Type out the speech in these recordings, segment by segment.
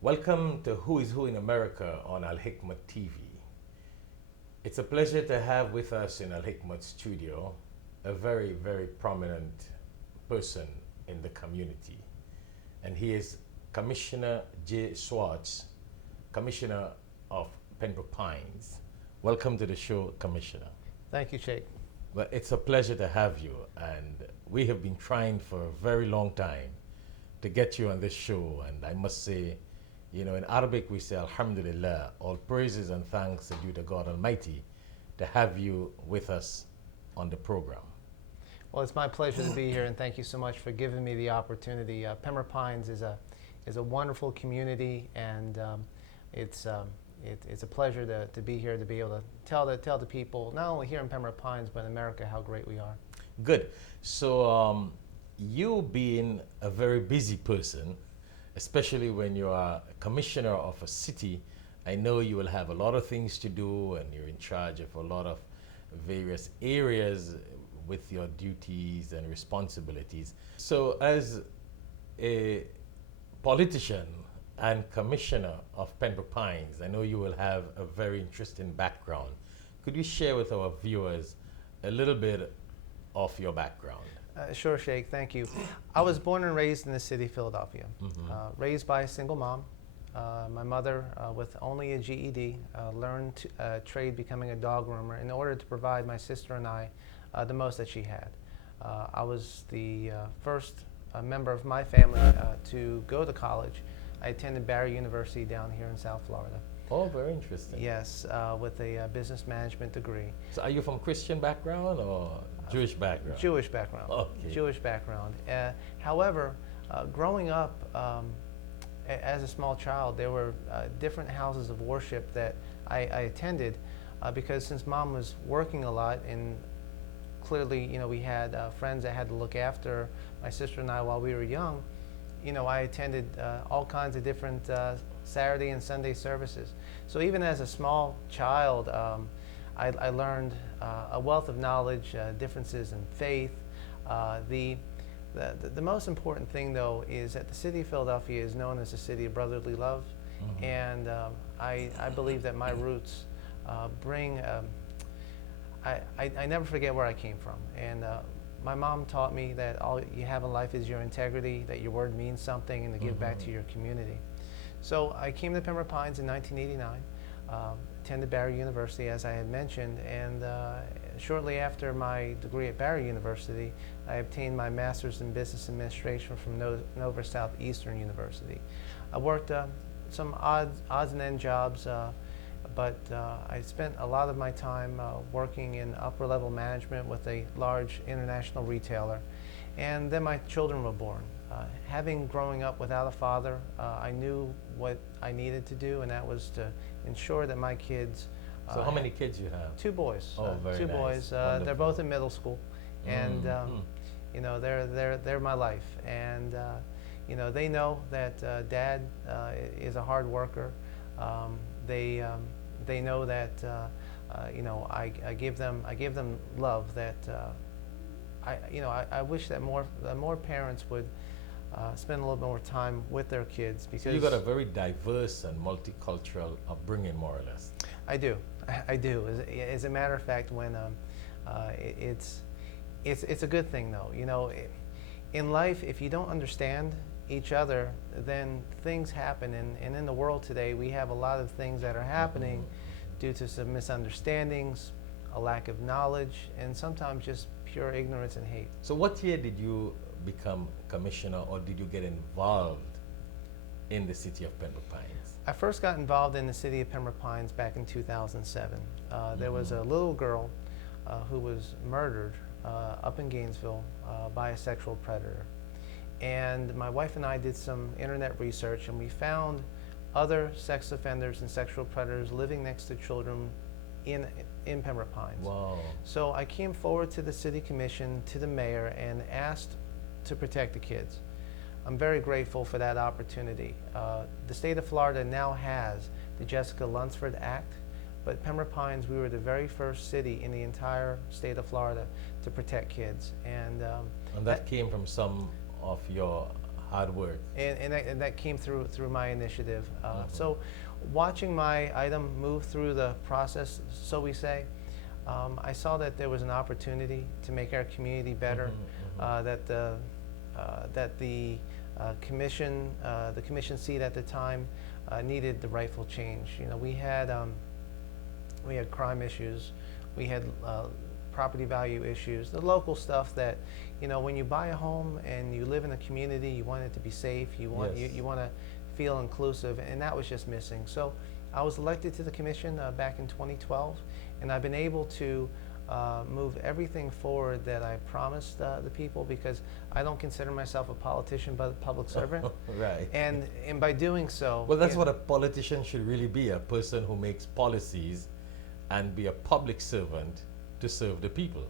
Welcome to Who is Who in America on Al Hikmat TV. It's a pleasure to have with us in Al Hikmat studio a very, very prominent person in the community. And he is Commissioner J. Schwartz, Commissioner of Pembroke Pines. Welcome to the show, Commissioner. Thank you, Sheikh. Well, it's a pleasure to have you, and we have been trying for a very long time to get you on this show, and I must say, you know, in Arabic we say, Alhamdulillah, all praises and thanks are due to God Almighty to have you with us on the program. Well, it's my pleasure to be here, and thank you so much for giving me the opportunity. Pembroke Pines is a wonderful community, and it's a pleasure to be here, to be able to tell the people, not only here in Pembroke Pines, but in America, how great we are. Good. So you being a very busy person, especially when you are a commissioner of a city, I know you will have a lot of things to do, and you're in charge of a lot of various areas with your duties and responsibilities. So as a politician and commissioner of Pembroke Pines, I know you will have a very interesting background. Could you share with our viewers a little bit of your background? Sure, Sheikh, thank you. I was born and raised in the city of Philadelphia, raised by a single mom. My mother, with only a GED, learned trade becoming a dog groomer in order to provide my sister and I the most that she had. I was the first member of my family to go to college. I attended Barry University down here in South Florida. Oh, very interesting. Yes, with a business management degree. So are you from Christian background or Jewish background? Jewish background. Okay. Jewish background. However, growing up as a small child, there were different houses of worship that I attended because since Mom was working a lot, and clearly, you know, we had friends that had to look after my sister and I while we were young. You know, I attended all kinds of different Saturday and Sunday services. So even as a small child, I learned a wealth of knowledge, differences in faith. The most important thing, though, is that the city of Philadelphia is known as a city of brotherly love, and I believe that my roots bring. I never forget where I came from, and my mom taught me that all you have in life is your integrity, that your word means something, and to give back to your community. So I came to Pembroke Pines in 1989, attended Barry University, as I had mentioned, and shortly after my degree at Barry University, I obtained my master's in business administration from Nova Southeastern University. I worked some odds and end jobs, but I spent a lot of my time working in upper level management with a large international retailer. And then my children were born. Having growing up without a father, I knew what I needed to do, and that was to ensure that my kids. So how many kids you have? Two boys. Oh, very two nice. boys. They're both in middle school, and you know, they're my life, and you know, they know that Dad is a hard worker. They know that you know, I give them love that I wish that more parents would spend a little more time with their kids, because So you got a very diverse and multicultural upbringing, more or less. I do. As a matter of fact, when it's a good thing, though. You know, in life, if you don't understand each other, then things happen. And in the world today, we have a lot of things that are happening due to some misunderstandings, a lack of knowledge, and sometimes just pure ignorance and hate. So what year did you become commissioner, or did you get involved in the city of Pembroke Pines? I first got involved in the city of Pembroke Pines back in 2007. There was a little girl who was murdered up in Gainesville by a sexual predator. And my wife and I did some internet research, and we found other sex offenders and sexual predators living next to children in Pembroke Pines. Wow. So I came forward to the city commission, to the mayor, and asked to protect the kids. I'm very grateful for that opportunity. The state of Florida now has the Jessica Lunsford Act, but Pembroke Pines, we were the very first city in the entire state of Florida to protect kids. And that came from some of your hard work. And that came through my initiative. So watching my item move through the process, so we say, I saw that there was an opportunity to make our community better, that the commission seat at the time needed the rightful change. You know, we had crime issues, we had property value issues, the local stuff that, you know, when you buy a home and you live in a community, you want it to be safe, you want you want to feel inclusive, and that was just missing. So I was elected to the commission back in 2012, and I've been able to move everything forward that I promised the people, because I don't consider myself a politician but a public servant. Right. And by doing so, Well, that's what a politician should really be, a person who makes policies and be a public servant to serve the people.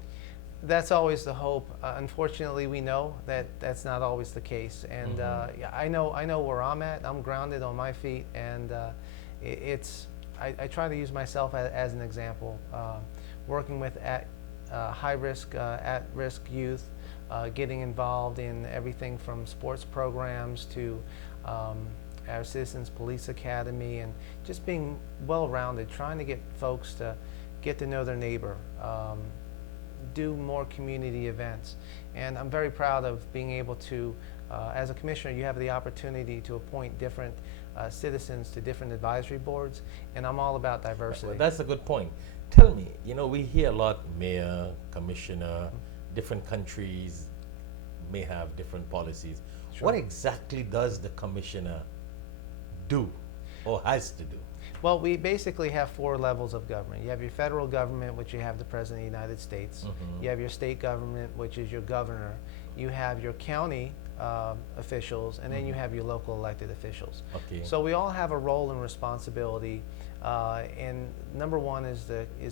that's always the hope. Unfortunately, we know that that's not always the case, and yeah, I know where I'm at. I'm grounded on my feet, and I try to use myself as an example. Working with high-risk, at-risk youth, getting involved in everything from sports programs to our Citizens Police Academy, and just being well-rounded, trying to get folks to get to know their neighbor, do more community events. And I'm very proud of being able to, as a commissioner, you have the opportunity to appoint different citizens to different advisory boards, and I'm all about diversity. Well, that's a good point. Tell me, you know, we hear a lot, mayor, commissioner, different countries may have different policies. Sure. What exactly does the commissioner do or has to do? Well, we basically have 4 levels of government. You have your federal government, which you have the President of the United States. You have your state government, which is your governor. You have your county officials, and then you have your local elected officials. Okay. So we all have a role and responsibility, and number one is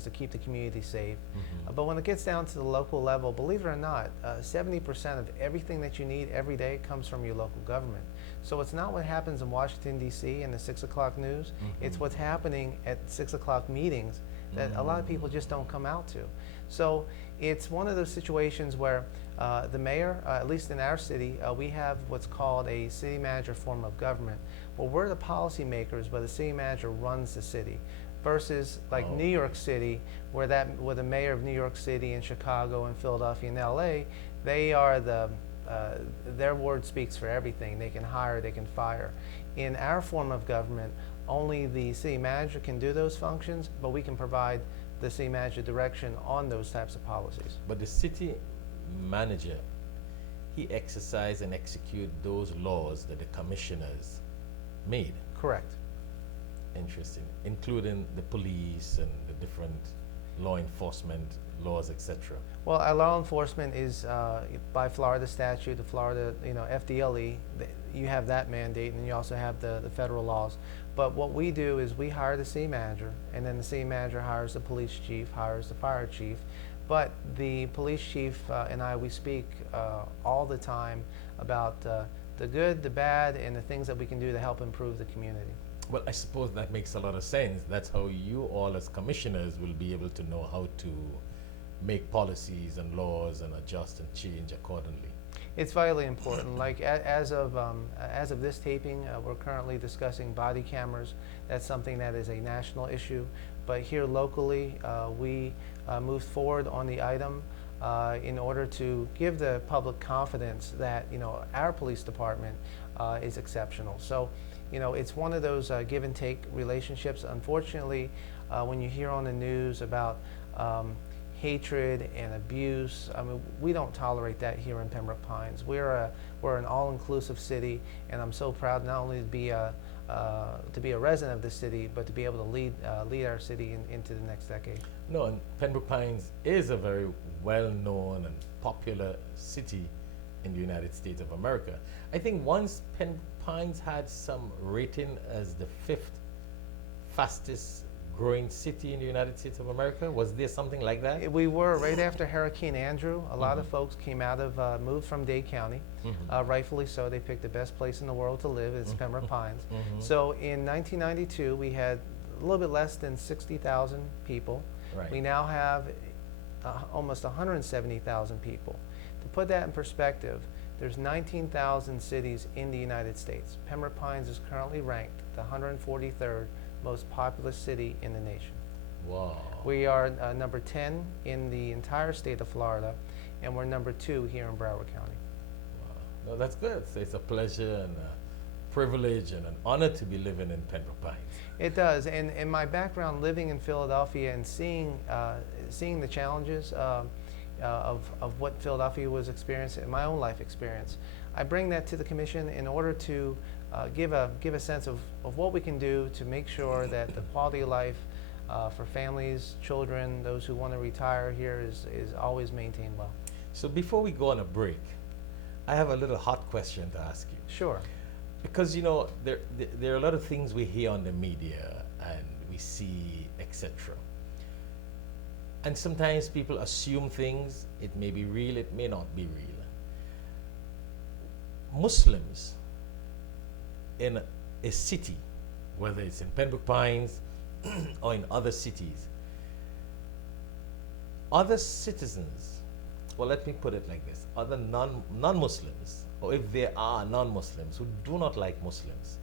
to keep the community safe. But when it gets down to the local level, believe it or not, 70% of everything that you need every day comes from your local government. So it's not what happens in Washington, D.C. in the 6 o'clock news. It's what's happening at 6 o'clock meetings that a lot of people just don't come out to. So it's one of those situations where the mayor, at least in our city, we have what's called a city manager form of government. Well, we're the policy makers, but the city manager runs the city. Versus like New York City, where the mayor of New York City and Chicago and Philadelphia and L.A., they are their word speaks for everything. They can hire, they can fire. In our form of government, only the city manager can do those functions, but we can provide the city manager direction on those types of policies. But the city manager, he exercise and execute those laws that the commissioners made. Correct. Interesting, including the police and the different law enforcement laws, etc. Well, our law enforcement is by Florida statute, the Florida, FDLE. You have that mandate, and you also have the federal laws. But what we do is we hire the city manager, and then the city manager hires the police chief, hires the fire chief. But the police chief and I, we speak all the time about the good, the bad, and the things that we can do to help improve the community. Well, I suppose that makes a lot of sense. That's how you all as commissioners will be able to know how to make policies and laws and adjust and change accordingly. It's vitally important. Like as of this taping, we're currently discussing body cameras. That's something that is a national issue. But here locally, we moved forward on the item in order to give the public confidence that our police department is exceptional. So, it's one of those give and take relationships. Unfortunately, when you hear on the news about hatred and abuse, I mean, we don't tolerate that here in Pembroke Pines. We're an all-inclusive city, and I'm so proud not only to be a resident of the city, but to be able to lead our city into the next decade. No, and Pembroke Pines is a very well-known and popular city in the United States of America. I think once Pembroke Pines had some rating as the 5th fastest growing city in the United States of America. Was there something like that? We were right after Hurricane Andrew. A lot of folks came out of, moved from Dade County, rightfully so. They picked the best place in the world to live, is Pembroke Pines. So in 1992, we had a little bit less than 60,000 people. Right. We now have almost 170,000 people. To put that in perspective, There's 19,000 cities in the United States. Pembroke Pines is currently ranked the 143rd most populous city in the nation. Wow. We are number 10 in the entire state of Florida, and we're number 2 here in Broward County. Wow. No, that's good. So it's a pleasure and a privilege and an honor to be living in Pembroke Pines. It does, and my background living in Philadelphia and seeing the challenges of what Philadelphia was experiencing in my own life experience, I bring that to the commission in order to give a sense of what we can do to make sure that the quality of life for families, children, those who want to retire here is always maintained well. So before we go on a break, I have a little hot question to ask you. Sure. Because, you know, there are a lot of things we hear on the media and we see, etc. And sometimes people assume things. It may be real, it may not be real. Muslims in a city, whether it's in Pembroke Pines or in other cities, other citizens, well, let me put it like this, other non-Muslims, or if there are non-Muslims who do not like Muslims,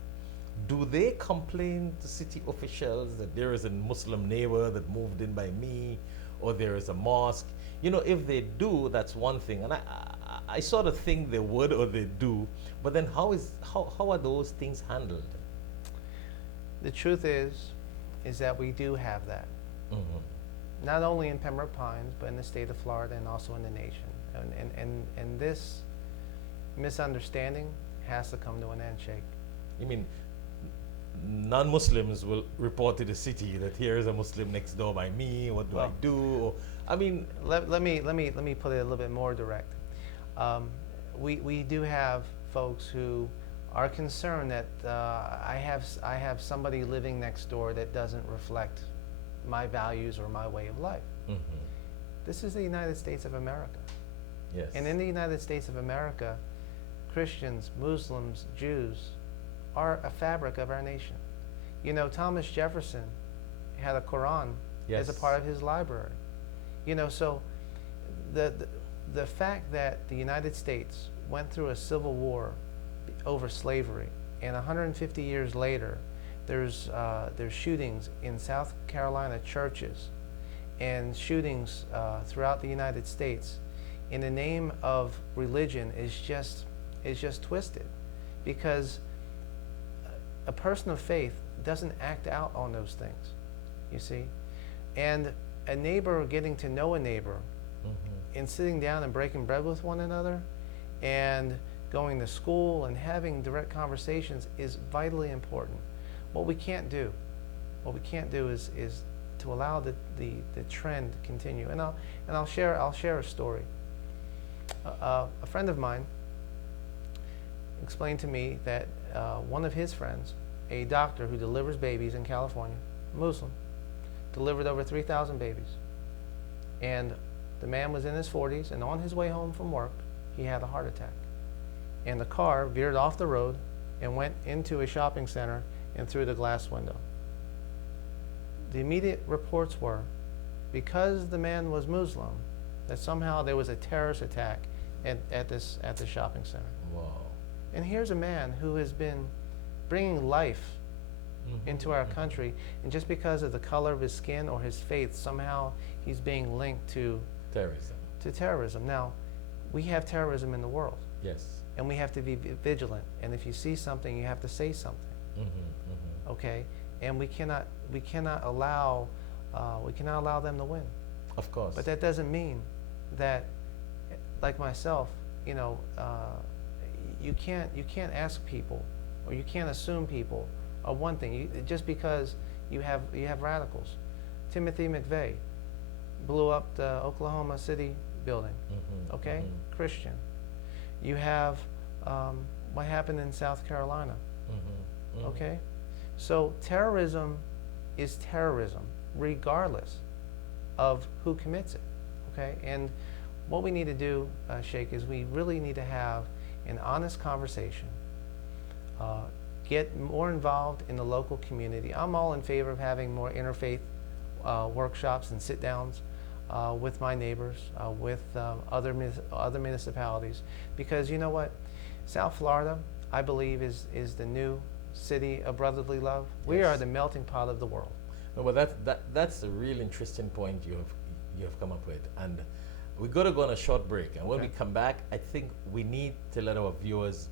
do they complain to city officials that there is a Muslim neighbor that moved in by me, or there is a mosque? You know, if they do, that's one thing, and I sort of think they would or they do, but then how are those things handled? The truth is that we do have that. Mm-hmm. Not only in Pembroke Pines, but in the state of Florida and also in the nation. And this misunderstanding has to come to an end, Sheikh. You mean non-Muslims will report to the city that here is a Muslim next door by me, what do I do? Or, I mean, let me put it a little bit more direct. We do have folks who are concerned that I have somebody living next door that doesn't reflect my values or my way of life. mm-hmm. This is the United States of America. Yes. And in the United States of America, Christians, Muslims, Jews are a fabric of our nation. You know, Thomas Jefferson had a Quran Yes. as a part of his library. You know, so the fact that the United States went through a civil war over slavery, and 150 years later, there's shootings in South Carolina churches, and shootings throughout the United States in the name of religion is just twisted, because a person of faith doesn't act out on those things, you see, and a neighbor getting to know a neighbor, mm-hmm. and sitting down and breaking bread with one another, and going to school and having direct conversations is vitally important. What we can't do is to allow the trend to continue. And I'll share a story. A friend of mine explained to me that one of his friends, a doctor who delivers babies in California, Muslim, delivered over 3,000 babies. And the man was in his 40s, and on his way home from work, he had a heart attack. And the car veered off the road and went into a shopping center and through the glass window. The immediate reports were, because the man was Muslim, that somehow there was a terrorist attack at the shopping center. Wow. And here's a man who has been bringing life Mm-hmm. into our country, and just because of the color of his skin or his faith, somehow he's being linked to terrorism. Now, we have terrorism in the world. Yes. And we have to be vigilant. And if you see something, you have to say something. Mm-hmm. Mm-hmm. Okay? And we cannot allow them to win. Of course. But that doesn't mean that, like myself, you know, you can't ask people, or you can't assume people are one thing. Just because you have radicals. Timothy McVeigh blew up the Oklahoma City building. Mm-hmm. Okay? Mm-hmm. Christian. You have what happened in South Carolina. Mm-hmm. Mm-hmm. Okay? So terrorism is terrorism, regardless of who commits it. Okay? And what we need to do, Sheikh, is we really need to have an honest conversation. Get more involved in the local community. I'm all in favor of having more interfaith workshops and sit-downs. with my neighbors, with other municipalities, because you know what, South Florida, I believe, is the new city of brotherly love. We Yes. are the melting pot of the world. No, but that's a real interesting point you have come up with, and we got to go on a short break. And when Okay. we come back, I think we need to let our viewers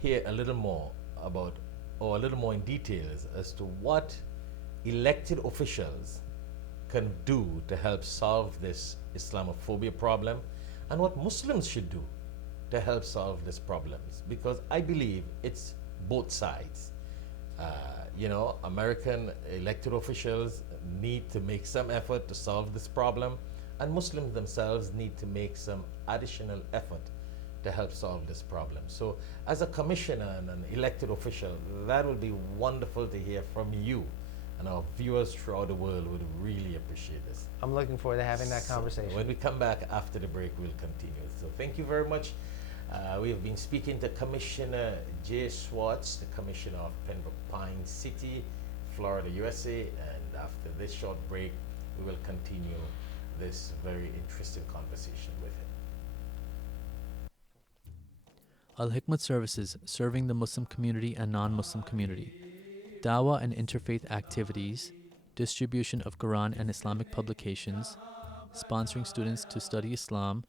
hear a little more about, or a little more in details as to what elected officials can do to help solve this Islamophobia problem, and what Muslims should do to help solve these problems. Because I believe it's both sides. American elected officials need to make some effort to solve this problem, and Muslims themselves need to make some additional effort to help solve this problem. So, as a commissioner and an elected official, that would be wonderful to hear from you, and our viewers throughout the world would really appreciate this. I'm looking forward to having that So conversation. when we come back after the break, we'll continue. So thank you very much. We have been speaking to Commissioner J. Schwartz, the Commissioner of Pembroke Pines City, Florida, USA. And after this short break, we will continue this very interesting conversation with him. Al Hikmat Services, serving the Muslim community and non-Muslim community. Dawah and interfaith activities, distribution of Quran and Islamic publications, sponsoring students to study Islam,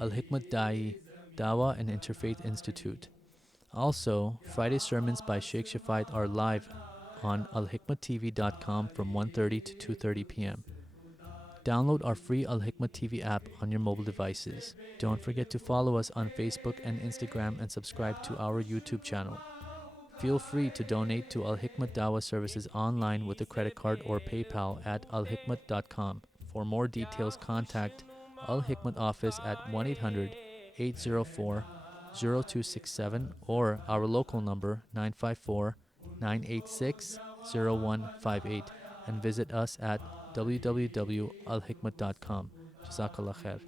Al Hikmat Da'i, Dawah and Interfaith Institute. Also, Friday sermons by Shaikh Shafayat are live on alhikmattv.com from 1:30 to 2:30 p.m. Download our free Al Hikmat TV app on your mobile devices. Don't forget to follow us on Facebook and Instagram and subscribe to our YouTube channel. Feel free to donate to Al Hikmat Dawah Services online with a credit card or PayPal at alhikmat.com. For more details, contact Al Hikmat office at 1-800-804-0267 or our local number 954-986-0158 and visit us at www.alhikmat.com. Jazakallah khair.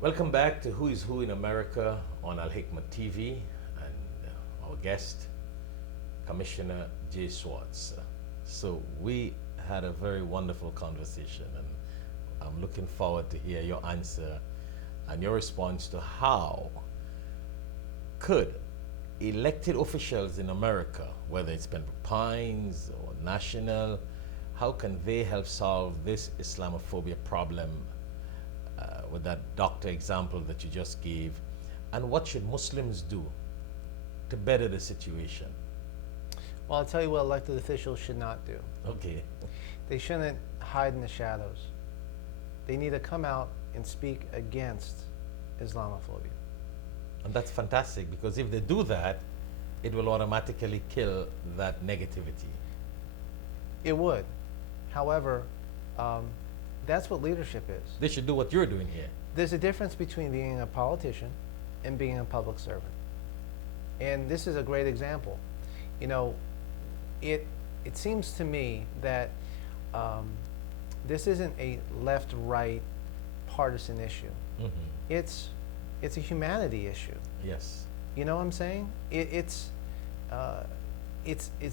Welcome back to Who is Who in America on Al Hikmat TV, and our guest, Commissioner J. Schwartz. So we had a very wonderful conversation, and I'm looking forward to hear your answer and your response to how could elected officials in America, whether it's Pembroke Pines or national, how can they help solve this Islamophobia problem with that doctor example that you just gave? And what should Muslims do to better the situation? Well, I'll tell you what elected officials should not do. Okay. They shouldn't hide in the shadows. They need to come out and speak against Islamophobia. And that's fantastic, because if they do that, it will automatically kill that negativity. It would. However, that's what leadership is. They should do what you're doing here. There's a difference between being a politician and being a public servant. And this is a great example. You know, it seems to me that this isn't a left-right partisan issue. Mhm. It's a humanity issue. Yes. You know what I'm saying? It's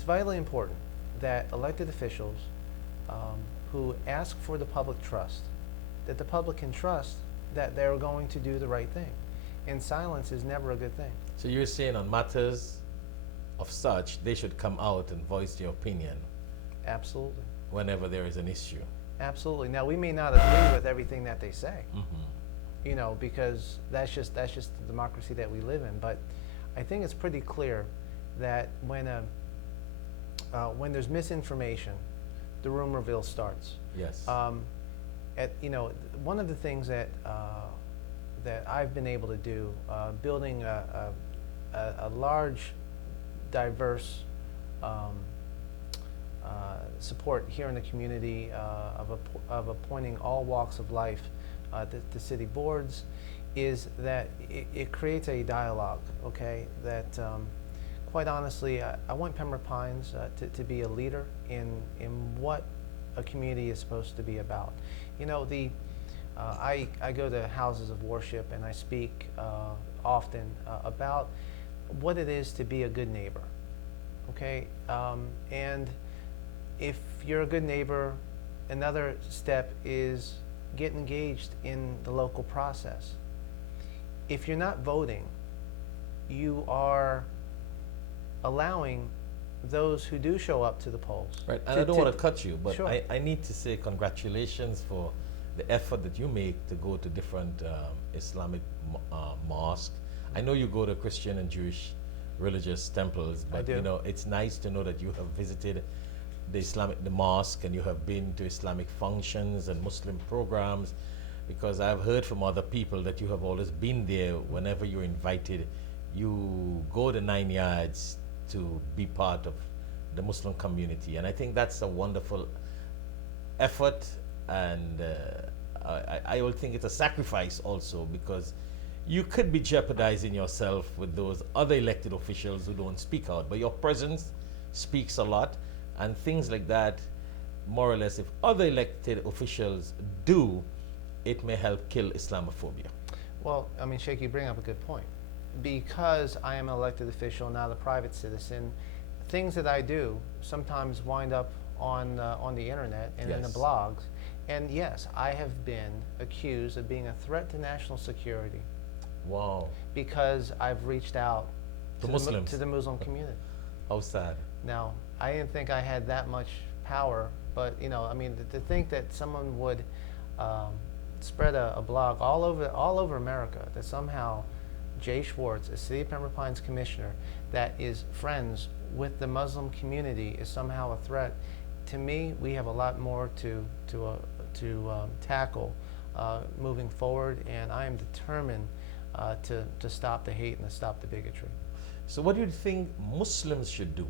vitally important that elected officials who ask for the public trust, that the public can trust that they're going to do the right thing. And silence is never a good thing. So you're saying on matters of such, they should come out and voice their opinion Absolutely. whenever there is an issue. Absolutely. Now, we may not agree with everything that they say, Mhm. you know, because that's just the democracy that we live in. But I think it's pretty clear that when there's misinformation, the rumor mill starts. Yes. One of the things that I've been able to do, building a large, diverse support here in the community of appointing all walks of life to city boards, is that it creates a dialogue. Okay, that quite honestly, I want Pembroke Pines to be a leader in what a community is supposed to be about. You know, I go to houses of worship and I speak often about what it is to be a good neighbor. Okay, and if you're a good neighbor, another step is get engaged in the local process. If you're not voting, you are allowing those who do show up to the polls. Right, and I don't want to cut you, but Sure. I need to say congratulations for the effort that you make to go to different Islamic mosques. I know you go to Christian and Jewish religious temples, I but do. you know it's nice to know that you have visited the mosque, and you have been to Islamic functions and Muslim programs, because I've heard from other people that you have always been there whenever you're invited. You go the 9 yards to be part of the Muslim community, and I think that's a wonderful effort, and I will think it's a sacrifice also, because you could be jeopardizing yourself with those other elected officials who don't speak out, but your presence speaks a lot, and things like that, more or less, if other elected officials do, it may help kill Islamophobia. Well, I mean, Sheikh, you bring up a good point. Because I am an elected official, not a private citizen, things that I do sometimes wind up on the internet and in the Yes. blogs. And yes, I have been accused of being a threat to national security Wow, because I've reached out To to Muslims. to the Muslim community. how sad. Now, I didn't think I had that much power, but you know, I mean, to think that someone would spread a blog all over America that somehow Jay Schwartz, a City of Pembroke Pines commissioner that is friends with the Muslim community, is somehow a threat. To me, we have a lot more to tackle moving forward, and I am determined to stop the hate and to stop the bigotry. So what do you think Muslims should do?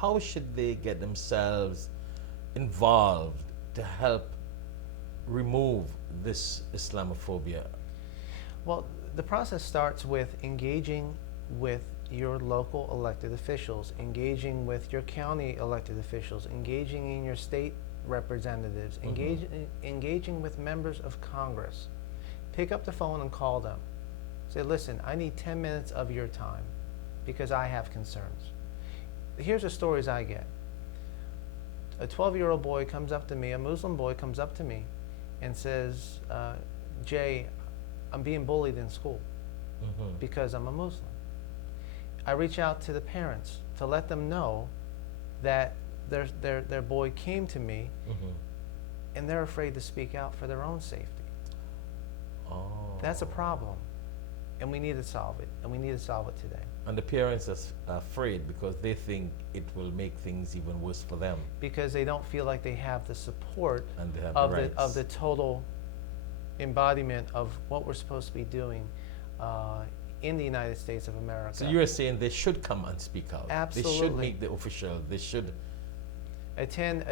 How should they get themselves involved to help remove this Islamophobia? Well, the process starts with engaging with your local elected officials, engaging with your county elected officials, engaging in your state representatives, engaging with members of Congress. Pick up the phone and call them. Say, listen, I need 10 minutes of your time because I have concerns. Here's the stories I get. A 12-year-old boy comes up to me, a Muslim boy comes up to me and says, Jay, I'm being bullied in school because I'm a Muslim. I reach out to the parents to let them know that their boy came to me and they're afraid to speak out for their own safety. Oh. That's a problem, and we need to solve it, and we need to solve it today. And the parents are afraid because they think it will make things even worse for them. Because they don't feel like they have the support And they have of the rights. of the total embodiment of what we're supposed to be doing in the United States of America. So you're saying they should come and speak out. They should Absolutely. make the official. They should. attend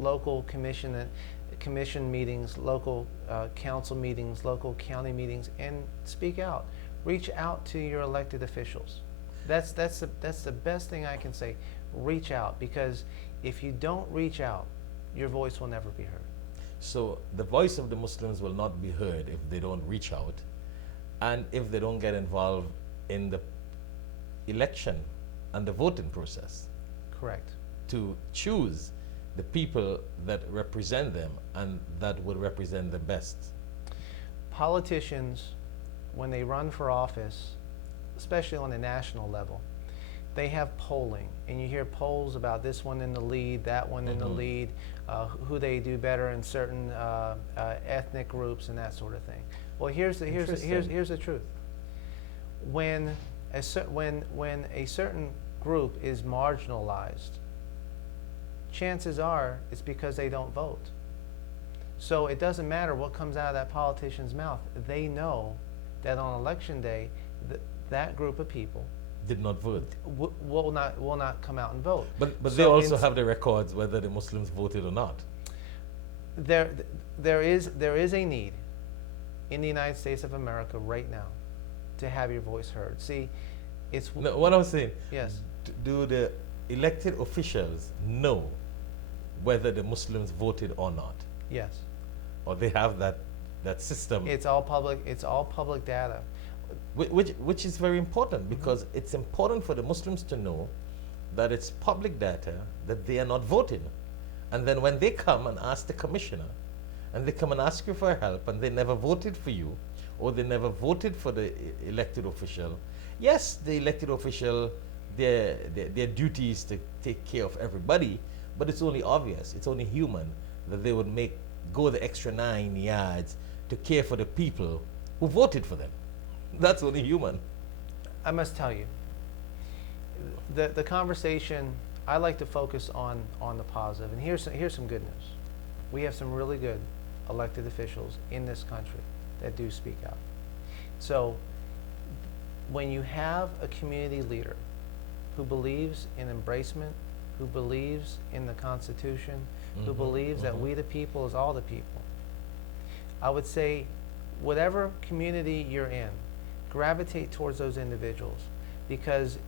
local commission meetings, local council meetings, local county meetings, and speak out. Reach out to your elected officials. That's the best thing I can say. Reach out, because if you don't reach out, your voice will never be heard. So the voice of the Muslims will not be heard if they don't reach out, and if they don't get involved in the election and the voting process Correct. to choose the people that represent them and that will represent them best. Politicians, when they run for office, especially on a national level, they have polling, and you hear polls about this one in the lead, that one in the lead, who they do better in certain ethnic groups and that sort of thing. Well, here's the truth. When a certain group is marginalized, chances are it's because they don't vote. So it doesn't matter what comes out of that politician's mouth. They know that on election day, that group of people Did not vote. will not come out and vote. But So they also have the records whether the Muslims voted or not. there is a need in the United States of America right now to have your voice heard. See, it's No, what I'm saying, yes. do the elected officials know whether the Muslims voted or not? Yes. Or they have that system? It's all public. It's all public data. Which is very important, because it's important for the Muslims to know that it's public data that they are not voting. And then when they come and ask the commissioner, and they come and ask you for help, and they never voted for you, or they never voted for the elected official, yes, the elected official, their duty is to take care of everybody, but it's only obvious, it's only human that they would go the extra 9 yards to care for the people who voted for them. That's only human. I must tell you, the conversation, I like to focus on the positive. And here's some good news. We have some really good elected officials in this country that do speak out. So when you have a community leader who believes in embracement, who believes in the Constitution, who believes that we the people is all the people, I would say whatever community you're in, gravitate towards those individuals, because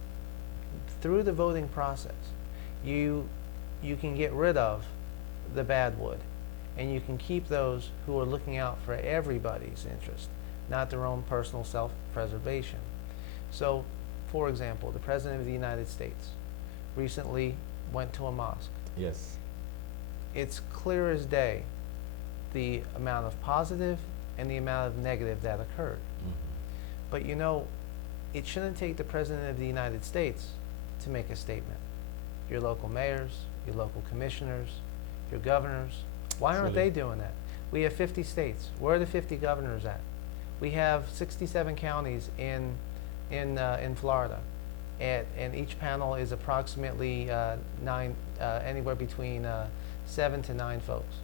through the voting process, you can get rid of the bad wood, and you can keep those who are looking out for everybody's interest, not their own personal self-preservation. So, for example, the President of the United States recently went to a mosque. Yes. It's clear as day the amount of positive and the amount of negative that occurred. But you know, it shouldn't take the President of the United States to make a statement. Your local mayors, your local commissioners, your governors, why aren't they doing that? We have 50 states. Where are the 50 governors at? We have 67 counties in Florida, and each panel is approximately anywhere between 7 to 9 folks.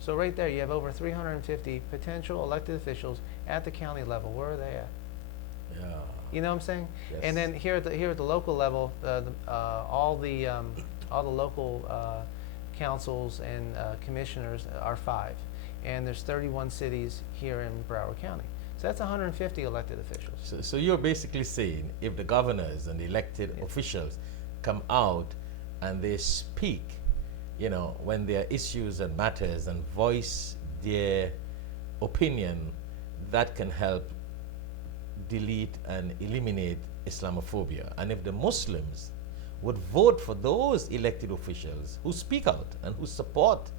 So right there, you have over 350 potential elected officials at the county level. Where are they at? Yeah. You know what I'm saying? Yes. And then here at the local level, all the local councils and commissioners are 5, and there's 31 cities here in Broward County. So that's 150 elected officials. So you're basically saying if the governors and the elected officials come out and they speak, you know, when there are issues and matters and voice their opinion, that can help delete and eliminate Islamophobia. And if the Muslims would vote for those elected officials who speak out and who support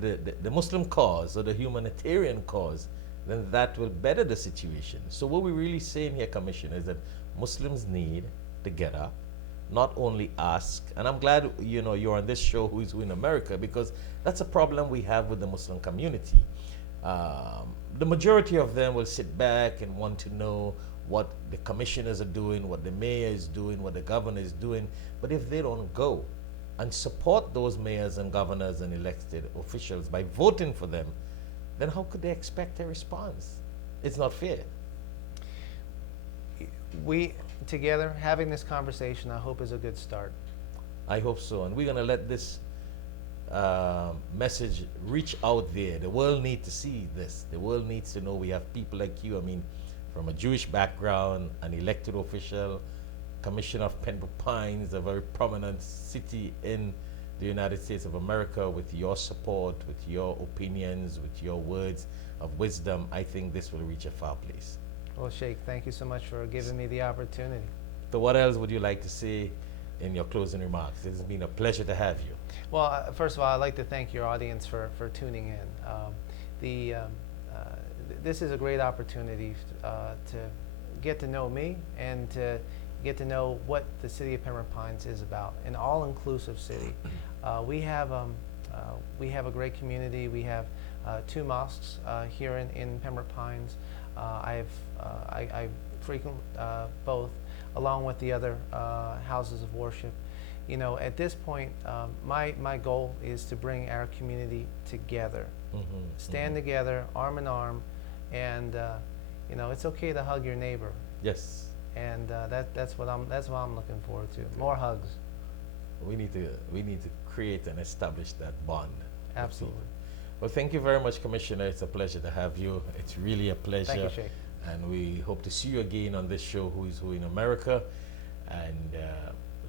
the Muslim cause or the humanitarian cause, then that will better the situation. So what we're really saying here, Commissioner, is that Muslims need to get up, not only ask, and I'm glad, you know, you're on this show, Who is Who in America, because that's a problem we have with the Muslim community. The majority of them will sit back and want to know what the commissioners are doing, what the mayor is doing, what the governor is doing. But if they don't go and support those mayors and governors and elected officials by voting for them, then how could they expect a response? It's not fair. We, together, having this conversation, I hope is a good start. I hope so. And we're going to let this message reach out there. The world needs to see this. The world needs to know we have people like you, I mean, from a Jewish background, an elected official, Commissioner of Pembroke Pines, a very prominent city in the United States of America. With your support, with your opinions, with your words of wisdom, I think this will reach a far place. Well, Sheikh, thank you so much for giving me the opportunity. So what else would you like to say in your closing remarks? It has been a pleasure to have you. Well, first of all, I'd like to thank your audience for tuning in. This is a great opportunity to get to know me and to get to know what the city of Pembroke Pines is about, an all-inclusive city. We have a great community. We have 2 mosques here in Pembroke Pines. I frequent both, along with the other houses of worship. You know, at this point, my goal is to bring our community together, stand together, arm in arm, and you know, it's okay to hug your neighbor. Yes. And that's what I'm looking forward to. More hugs. We need to create and establish that bond. Absolutely. Well, thank you very much, Commissioner. It's a pleasure to have you. It's really a pleasure. Thank you, Sheikh. And we hope to see you again on this show, Who is Who in America. And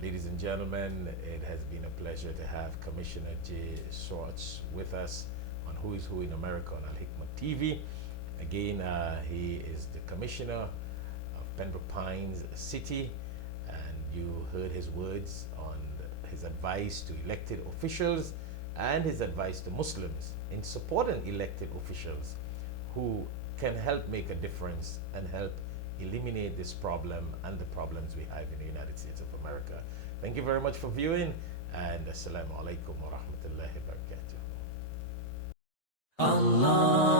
ladies and gentlemen, it has been a pleasure to have Commissioner J. Schwartz with us on Who is Who in America on Al Hikmah TV. Again, he is the Commissioner of Pembroke Pines City, and you heard his words on his advice to elected officials and his advice to Muslims in supporting elected officials who can help make a difference and help eliminate this problem and the problems we have in the United States of America. Thank you very much for viewing, and Assalamu alaikum wa rahmatullahi wa barakatuh. Allah